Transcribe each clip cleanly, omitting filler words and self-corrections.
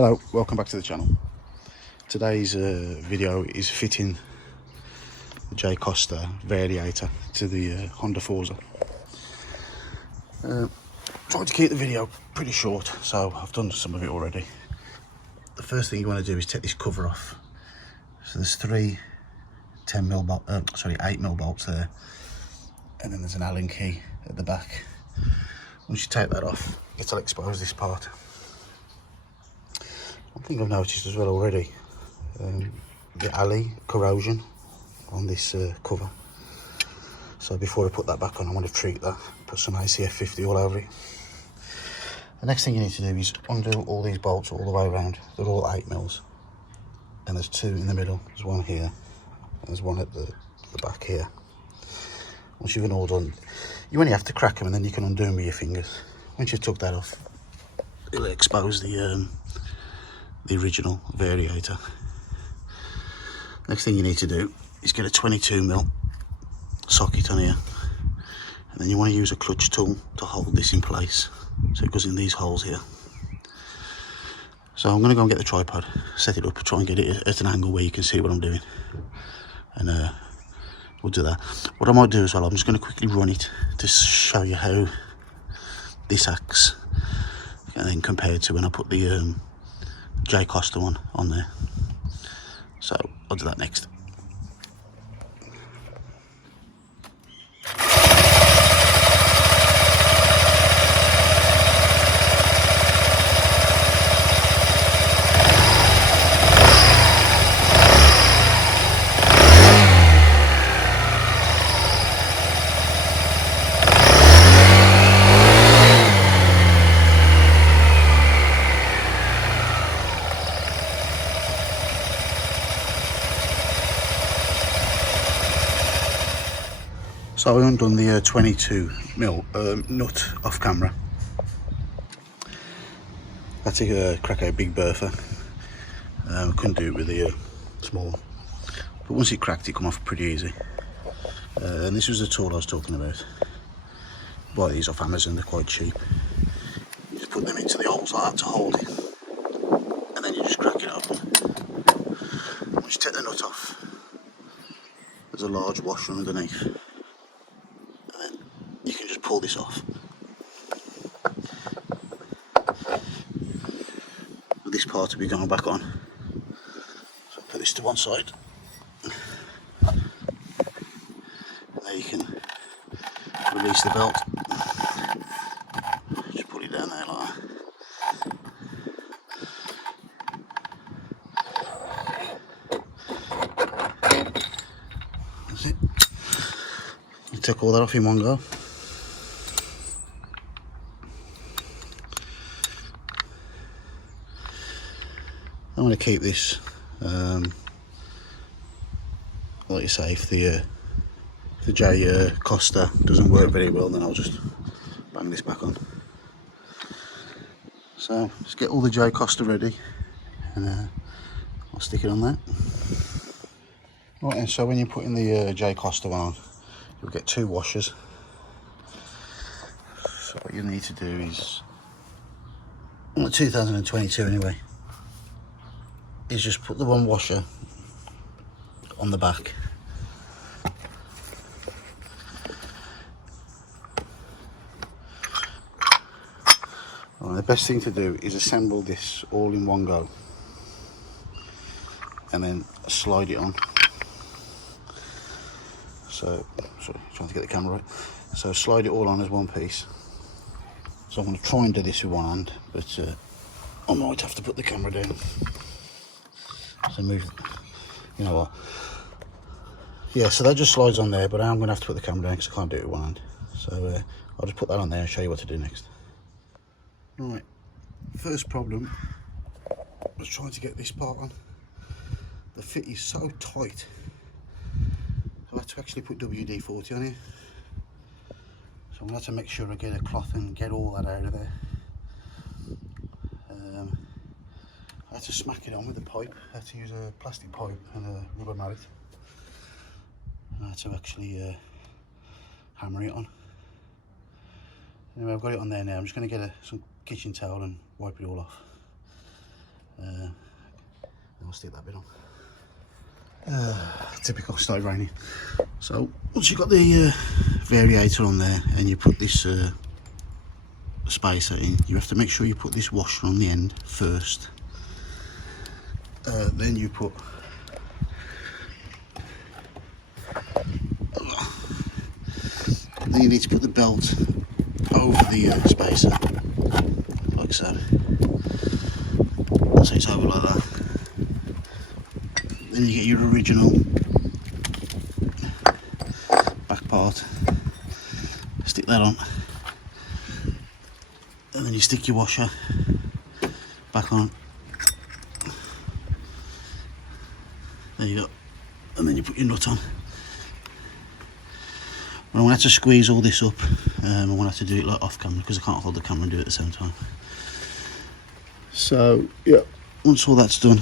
Hello, welcome back to the channel. Today's video is fitting the Costa Variator to the Honda Forza. Trying to keep the video pretty short, so I've done some of it already. The first thing you want to do is take this cover off. So there's three 8mm bolts there, and then there's an Allen key at the back. Once you take that off, it'll expose this part. One thing I've noticed as well already, the alley corrosion on this cover. So before I put that back on, I want to treat that, put some ACF 50 all over it. The next thing you need to do is undo all these bolts all the way around. They're all 8mm, and there's two in the middle. There's one here, and there's one at the back here. Once you've all done, you only have to crack them, and then you can undo them with your fingers. Once you've took that off, it'll expose the original Variator. Next thing you need to do is get a 22mm socket on here, and then you want to use a clutch tool to hold this in place so it goes in these holes here. So I'm going to go and get the tripod, set it up, try and get it at an angle where you can see what I'm doing, and we'll do that. What I might do as well, I'm just going to quickly run it to show you how this acts, and then compared to when I put the Costa one on there. So I'll do that next. So I undone the 22mm nut off camera. I had to crack out a big bertha. Couldn't do it with the small, but once it cracked, it come off pretty easy. And this was the tool I was talking about. Buy these off Amazon, they're quite cheap. You just put them into the holes like that to hold it, and then you just crack it open. Once you take the nut off, there's a large washer underneath. You can just pull this off. This part will be going back on. So put this to one side. And there you can release the belt. Just put it down there like that. That's it. You take all that off in one go. I want to keep this, like you say, if the Costa doesn't work very well, then I'll just bang this back on. So let's get all the Costa ready, and I'll stick it on there. Right, and so when you're putting the Costa one on, you'll get two washers. So what you need to do is, on the 2022 anyway, is just put the one washer on the back. Right, the best thing to do is assemble this all in one go, and then slide it on. So, sorry, trying to get the camera right. So slide it all on as one piece. So I'm going to try and do this with one hand, but I might have to put the camera down. So move, you know what, yeah, so that just slides on there, but I'm going to have to put the camera down because I can't do it with one hand. So I'll just put that on there and show you what to do next. Right, first problem was trying to get this part on. The fit is so tight, so I had to actually put WD-40 on here. So I'm going to have to make sure I get a cloth and get all that out of there. I had to smack it on with a pipe. I had to use a plastic pipe and a rubber mallet. And I had to actually hammer it on. Anyway, I've got it on there now. I'm just going to get some kitchen towel and wipe it all off. Then I'll stick that bit on. Typical, started raining. So once you've got the variator on there and you put this spacer in, you have to make sure you put this washer on the end first. Then you put then you need to put the belt over the spacer, like so. So it's over like that. Then you get your original back part, stick that on, and then you stick your washer back on. There you go, and then you put your nut on. I want to squeeze all this up. I want to do it like off camera because I can't hold the camera and do it at the same time. So yeah, once all that's done,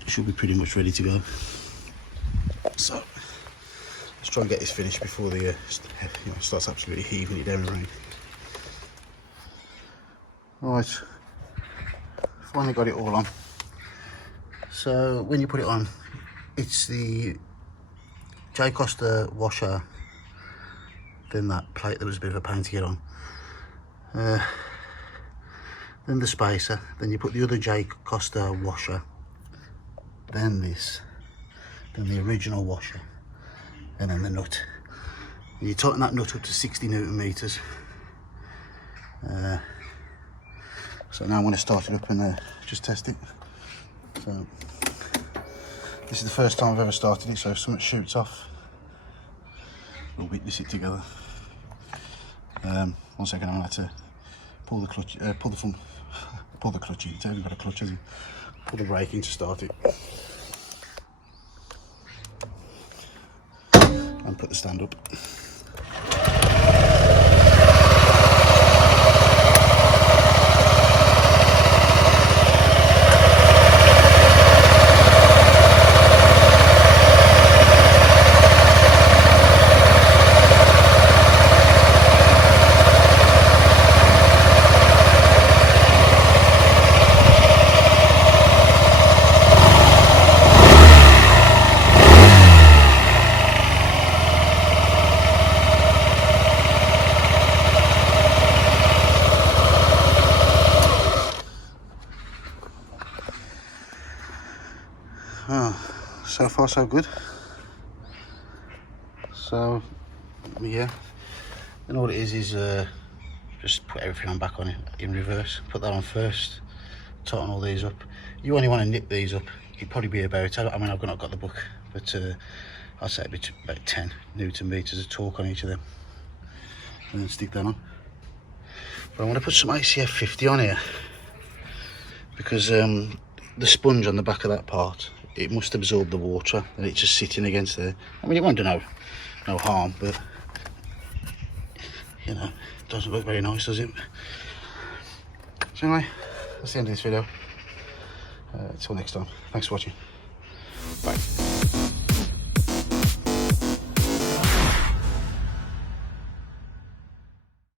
it should be pretty much ready to go. So let's try and get this finished before the starts absolutely heaving it down the rain. Right, finally got it all on. So when you put it on, it's the Costa washer, then that plate that was a bit of a pain to get on, then the spacer, then you put the other Costa washer, then this, then the original washer, and then the nut. And you tighten that nut up to 60 Newton meters. So now I'm going to start it up and just test it. So this is the first time I've ever started it, so if something shoots off, we'll witness it together. 1 second, I'm going to have to pull the clutch, pull the clutch in. It's only got a clutch, hasn't it? Pull the brake in to start it. And put the stand up. So far so good. So yeah, and all it is just put everything on back on it in reverse. Put that on first, tighten all these up. You only want to nip these up, it'd probably be about, I mean I've not got the book, but I'd say it'd be about 10 Newton meters of torque on each of them, and then stick that on. But I want to put some ICF 50 on here because the sponge on the back of that part, it must absorb the water and it's just sitting against there. I mean, it won't do no harm, but you know, it doesn't look very nice, does it? So anyway, that's the end of this video. Until next time, thanks for watching. Bye.